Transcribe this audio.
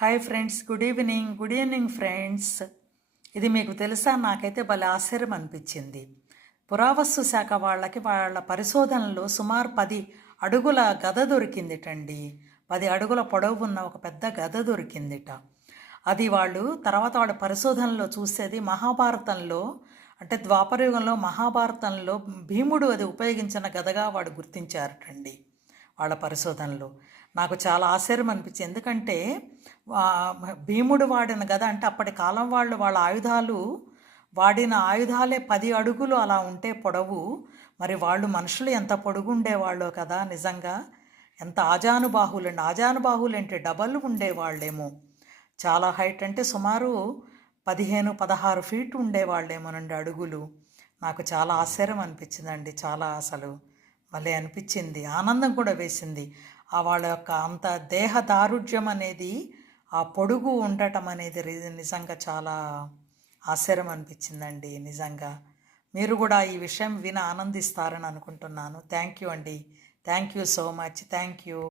Hi friends, good evening friends. ఇది మీకు తెలుసా? నాకైతే భలే ఆశ్చర్యం అనిపించింది. పురావస్తు శాఖ వాళ్ళ పరిశోధనలో సుమారు 10 అడుగుల గద దొరికిందిటండి. 10 అడుగుల పొడవు ఉన్న ఒక పెద్ద గద దొరికిందిట. అది వాళ్ళ పరిశోధనలో చూసేది మహాభారతంలో, అంటే ద్వాపరయుగంలో మహాభారతంలో భీముడు అది ఉపయోగించిన గదగా వాడు గుర్తించారటండి వాళ్ళ పరిశోధనలో. నాకు చాలా ఆశ్చర్యం అనిపించింది. ఎందుకంటే భీముడు వాడిన గద అంటే అప్పటి కాలం వాళ్ళ ఆయుధాలు వాడిన ఆయుధాలే 10 అడుగులు అలా ఉంటే పొడవు. మరి మనుషులు ఎంత పొడుగు ఉండేవాళ్ళో కదా నిజంగా. ఎంత ఆజానుబాహులేంటి, డబల్ ఉండేవాళ్ళేమో. చాలా హైట్ అంటే సుమారు 15-16 ఫీట్ ఉండేవాళ్ళేమోనండి అడుగులు. నాకు చాలా ఆశ్చర్యం అనిపించిందండి. చాలా అసలు భలే అనిపించింది, ఆనందం కూడా వేసింది. వాళ్ళ యొక్క అంత దేహ దారుఢ్యం అనేది, ఆ పొడుగు ఉండటం అనేది నిజంగా చాలా ఆశ్చర్యం అనిపించిందండి నిజంగా. మీరు కూడా ఈ విషయం విని ఆనందిస్తారని అనుకుంటున్నాను. థ్యాంక్ యూ అండి. Thank you so much. Thank you.